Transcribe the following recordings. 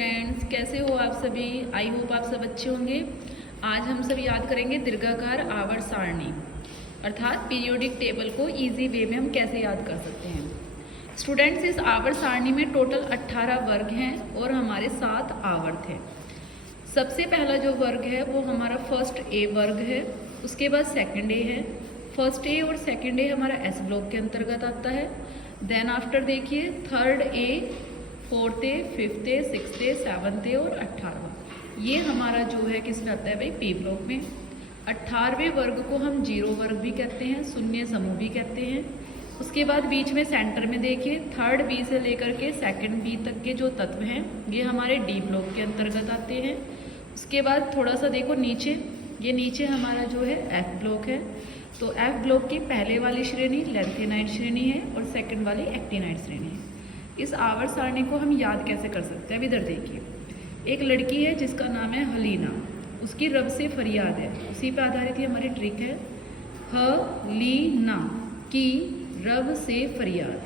Students, कैसे हो आप सभी। आई होप आप सब अच्छे होंगे। आज हम सब याद करेंगे दीर्घाकार आवर्त सारणी अर्थात पीरियोडिक टेबल को इजी वे में हम कैसे याद कर सकते हैं। स्टूडेंट्स, इस आवर्त सारणी में टोटल 18 वर्ग हैं और हमारे 7 आवर्त हैं। सबसे पहला जो वर्ग है वो हमारा फर्स्ट ए वर्ग है, उसके बाद सेकंड ए है। फर्स्ट ए और सेकंड ए हमारा एस ब्लॉक के अंतर्गत आता है। देन आफ्टर देखिए third A, fourth A, fifth A, sixth A, seventh A और 18वां, ये हमारा जो है किस में आता है भाई, पी ब्लॉक में। 18वें वर्ग को हम जीरो वर्ग भी कहते हैं, शून्य समूह भी कहते हैं। उसके बाद बीच में सेंटर में देखिए थर्ड बी से लेकर के सेकंड बी तक के जो तत्व हैं ये हमारे डी ब्लॉक के अंतर्गत आते हैं। उसके बाद थोड़ा सा देखो नीचे, ये नीचे हमारा जो है एफ ब्लॉक है। तो एफ ब्लॉक की पहले वाली श्रेणी लेंथेनाइड श्रेणी है और सेकंड वाली एक्टिनाइड श्रेणी है। इस आवर्त सारणी को हम याद कैसे कर सकते हैं, अब इधर देखिए। एक लड़की है जिसका नाम है हलीना, उसकी रब से फरियाद है, उसी पे आधारित ही हमारी ट्रिक है। हलीना की रब से फरियाद,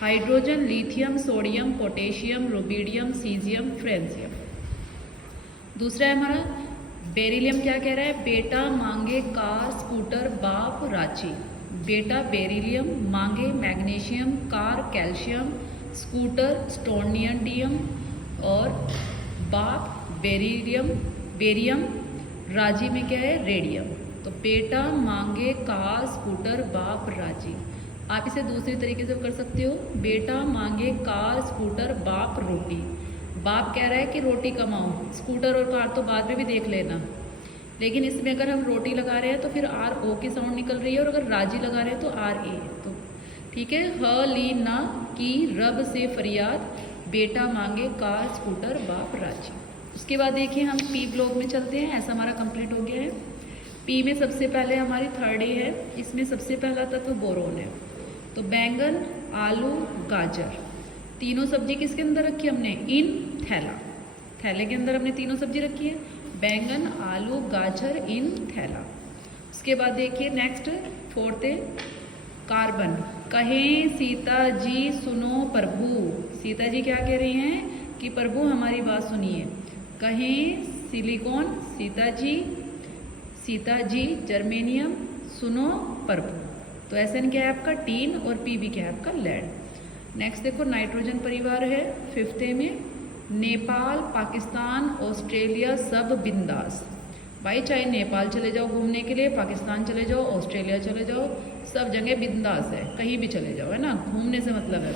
hydrogen, lithium, sodium, potassium, rubidium, caesium, francium. दूसरा है हमारा बेरिलियम, क्या कह रहा है, बेटा मांगे कार, स्कूटर, बाप रांची। बेटा बेरिलियम मांगे मैग्नीशियम, कार कैल्शियम, स्कूटर स्टोनियम और बाप बेरियम, राजी में क्या है, रेडियम। तो बेटा मांगे कार, स्कूटर, बाप राजी। आप इसे दूसरी तरीके से कर सकते हो, बेटा मांगे कार, स्कूटर, बाप रोटी। बाप कह रहा है कि रोटी कमाओ, स्कूटर और कार तो बाद में भी देख लेना, लेकिन इसमें अगर हम रोटी लगा रहे हैं तो फिर आर ओ की साउंड निकल रही है, और अगर राजी लगा रहे हैं तो आर ए। तो ठीक है, हलीना की रब से फरियाद, बेटा मांगे कार, स्कूटर, बाप राजी। उसके बाद देखिए हम पी ब्लॉक में चलते हैं, ऐसा हमारा कंप्लीट हो गया है। पी में सबसे पहले हमारी थर्ड ए है, इसमें सबसे पहला तत्व बोरोन है। तो बैंगन, आलू, गाजर, तीनों सब्जी किसके अंदर रखी हमने, इन थैला, थैले के अंदर हमने तीनों सब्जी रखी है, बैंगन, आलू, गाजर, इन थैला। उसके बाद देखिए नेक्स्ट फोर्थ है कार्बन, कहें सीता जी सुनो प्रभु। सीता जी क्या कह रही हैं कि प्रभु हमारी बात सुनिए। कहें सिलिकॉन, सीता जी जर्मेनियम, सुनो प्रभु। तो एसएन क्या है आपका, टीन, और पीबी क्या है आपका, लेड। नेक्स्ट देखो नाइट्रोजन परिवार है फिफ्थ ए में, नेपाल, पाकिस्तान, ऑस्ट्रेलिया सब बिंदास। भाई चाहे नेपाल चले जाओ घूमने के लिए, पाकिस्तान चले जाओ, ऑस्ट्रेलिया चले जाओ, सब जगह बिंदास है, कहीं भी चले जाओ, है ना, घूमने से मतलब है।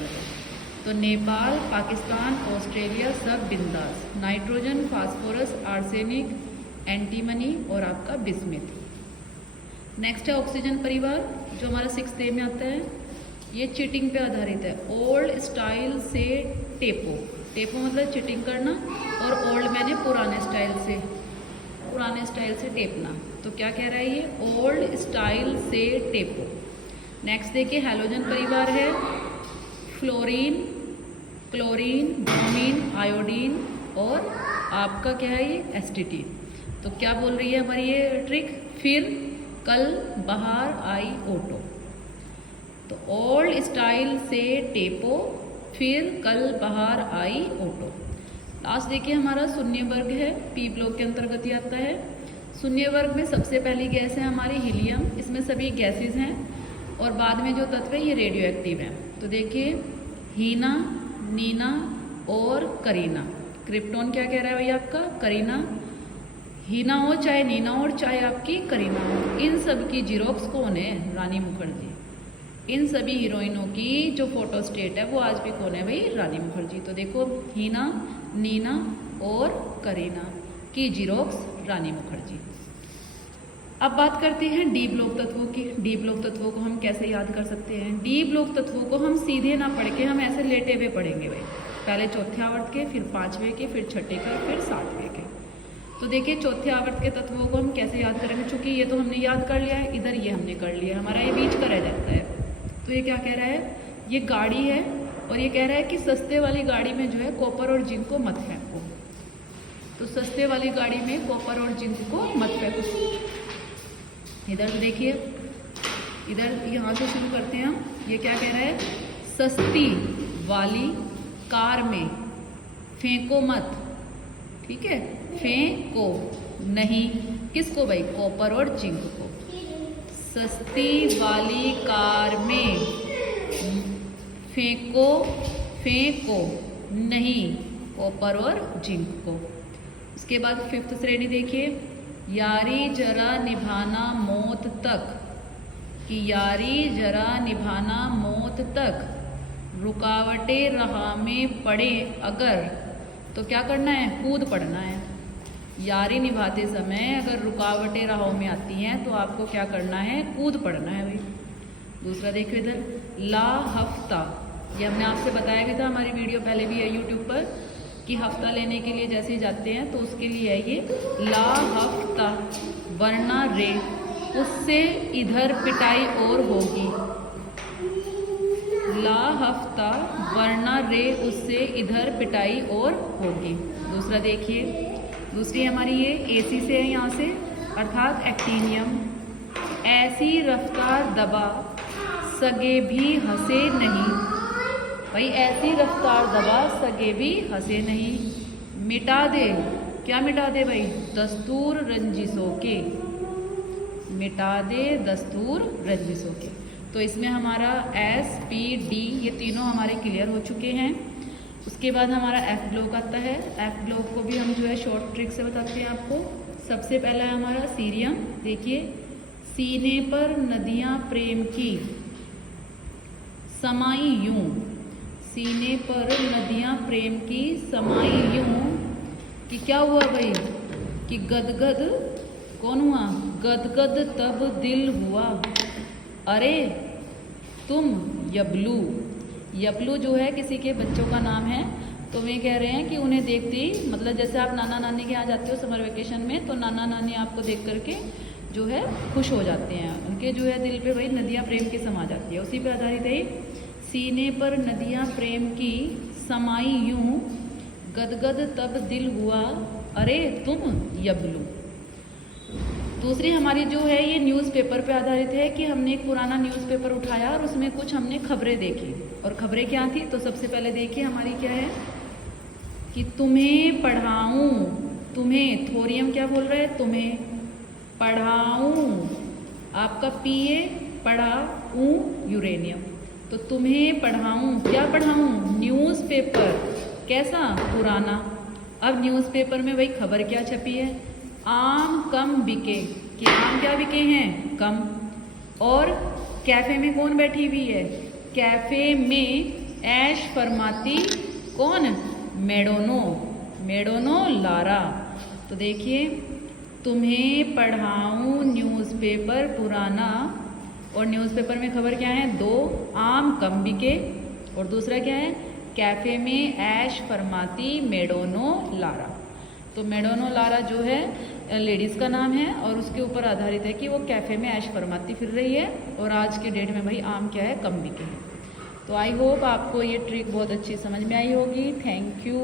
तो नेपाल, पाकिस्तान, ऑस्ट्रेलिया सब बिंदास। नाइट्रोजन, फास्फोरस, आर्सेनिक, एंटीमनी और आपका बिस्मिथ। नेक्स्ट है ऑक्सीजन परिवार जो हमारा 6th ए में आता है, ये चीटिंग पे आधारित है। ओल्ड स्टाइल से टेपो, टेपो मतलब चीटिंग करना, और ओल्ड मैंने पुराने स्टाइल से टेपना। तो क्या कह रहा है ये, ओल्ड स्टाइल से टेपो। नेक्स्ट देखिए हैलोजन परिवार है, फ्लोरीन, क्लोरीन, ब्रोमीन, आयोडीन और आपका क्या है ये, एसटीटी। तो क्या बोल रही है हमारी ये ट्रिक, फिर कल बाहर आई ऑटो। तो ओल्ड स्टाइल से टेपो, फिर कल बाहर आई ऑटो। लास्ट देखिए हमारा शून्य वर्ग है, पी ब्लॉक के अंतर्गत ही आता है। शून्य वर्ग में सबसे पहली गैस है हमारी हीलियम, इसमें सभी गैसेस हैं और बाद में जो तत्व है ये रेडियो एक्टिव है। तो देखिए हीना, नीना और करीना। क्रिप्टॉन क्या कह रहा है भाई आपका, करीना। हीना हो चाहे नीना हो चाहे आपकी करीना हो, इन सब की जीरोक्स कौन है, रानी मुखर्जी। इन सभी हीरोइनों की जो फोटो स्टेट है वो आज भी कौन है भाई, रानी मुखर्जी। तो देखो हीना, नीना और करीना की जीरोक्स रानी मुखर्जी। अब बात करते हैं डी ब्लॉक तत्वों की। डी ब्लॉक तत्वों को हम कैसे याद कर सकते हैं, डी ब्लॉक तत्वों को हम सीधे ना पढ़ के हम ऐसे लेटे हुए पढ़ेंगे भाई, पहले चौथे आवर्त के, फिर 5वें के, फिर 6ठे के, फिर 7वें के। तो देखिए चौथे आवर्त के तत्वों को हम कैसे याद करेंगे, चूंकि ये तो हमने याद कर लिया है, इधर ये हमने कर लिया, हमारा ये बीच का रह जाता है। तो ये क्या कह रहा है, ये गाड़ी है और ये कह रहा है कि सस्ते वाली गाड़ी में जो है कॉपर और जिंक को मत फेंको। तो सस्ते वाली गाड़ी में कॉपर और जिंक को मत फेंको। इधर देखिए, इधर यहाँ से शुरू करते हैं हम, ये क्या कह रहा है, सस्ती वाली कार में फेंको मत ठीक है। फेंको नहीं, किसको भाई? कॉपर और जिंक को। सस्ती वाली कार में फेंको, फेंको नहीं, कॉपर और जिंक को। उसके बाद 5th श्रेणी देखिए, यारी जरा निभाना मौत तक, कि यारी जरा निभाना मौत तक, रुकावटें राह में पड़े अगर, तो क्या करना है? कूद पड़ना है। यारी निभाते समय अगर रुकावटें राहों में आती हैं तो आपको क्या करना है? कूद पड़ना है भाई। दूसरा देखो इधर, ला हफ्ता, ये हमने आपसे बताया भी था, हमारी वीडियो पहले भी है यूट्यूब पर, कि हफ्ता लेने के लिए जैसे जाते हैं तो उसके लिए है ये ला हफ्ता, वरना रे उससे इधर पिटाई और होगी। ला हफ्ता वरना रे उससे इधर पिटाई और होगी। दूसरा देखिए, दूसरी हमारी ये एसी से है यहाँ से, अर्थात एक्टिनियम। ऐसी रफ्तार दबा सगे भी हंसे नहीं, भाई ऐसी रफ्तार दबा सगे भी हंसे नहीं। मिटा दे, क्या मिटा दे भाई? दस्तूर रंजिशों के, मिटा दे दस्तूर रंजिशों के। तो इसमें हमारा एस, पी, डी ये तीनों हमारे क्लियर हो चुके हैं। उसके बाद हमारा एफ ब्लॉक आता है। एफ ब्लॉक को भी हम जो है शॉर्ट ट्रिक से बताते हैं आपको। सबसे पहला है हमारा सीरियम। देखिए, सीने पर नदियां प्रेम की समाई यूं, सीने पर नदियां प्रेम की समाई यूं, कि क्या हुआ भाई? कि गदगद, कौन हुआ? गदगद तब दिल हुआ, अरे तुम यबलू। यबलू जो है किसी के बच्चों का नाम है, तो वे कह रहे हैं कि उन्हें देखते ही, मतलब जैसे आप नाना नानी के यहाँ जाते हो समर वेकेशन में, तो नाना नानी आपको देख करके जो है खुश हो जाते हैं, उनके जो है दिल पे वही नदियाँ प्रेम की समा जाती है। उसी पे आधारित है, सीने पर नदियाँ प्रेम की समाई यूं, गदगद तब दिल हुआ, अरे तुम यबलू। दूसरी हमारी जो है ये न्यूज़पेपर पे आधारित है, कि हमने एक पुराना न्यूज़पेपर उठाया और उसमें कुछ हमने खबरें देखी। और खबरें क्या थी? तो सबसे पहले देखिए हमारी क्या है, कि तुम्हें पढ़ाऊं, तुम्हें, थोरियम क्या बोल रहे हैं? तुम्हें पढ़ाऊं, आपका पीए, पढ़ाऊं यूरेनियम। तो तुम्हें पढ़ाऊं, क्या पढ़ाऊं? न्यूज़पेपर, कैसा? पुराना। अब न्यूज़पेपर में वही खबर क्या छपी है? आम कम बिके, कि आम क्या बिके हैं? कम। और कैफे में कौन बैठी हुई है? कैफे में ऐश फरमाती कौन? मेडोनो, मेडोनो लारा। तो देखिए, तुम्हें पढ़ाऊं न्यूज़पेपर पुराना, और न्यूज़पेपर में खबर क्या है? 2 आम कम बिके, और दूसरा क्या है? कैफे में ऐश फरमाती मेडोनो लारा। तो मेडोनो लारा जो है लेडीज़ का नाम है, और उसके ऊपर आधारित है कि वो कैफ़े में ऐश फरमाती फिर रही है, और आज के डेट में भाई आम क्या है? कम बिके हैं। तो आई होप आपको ये ट्रिक बहुत अच्छी समझ में आई होगी। Thank you.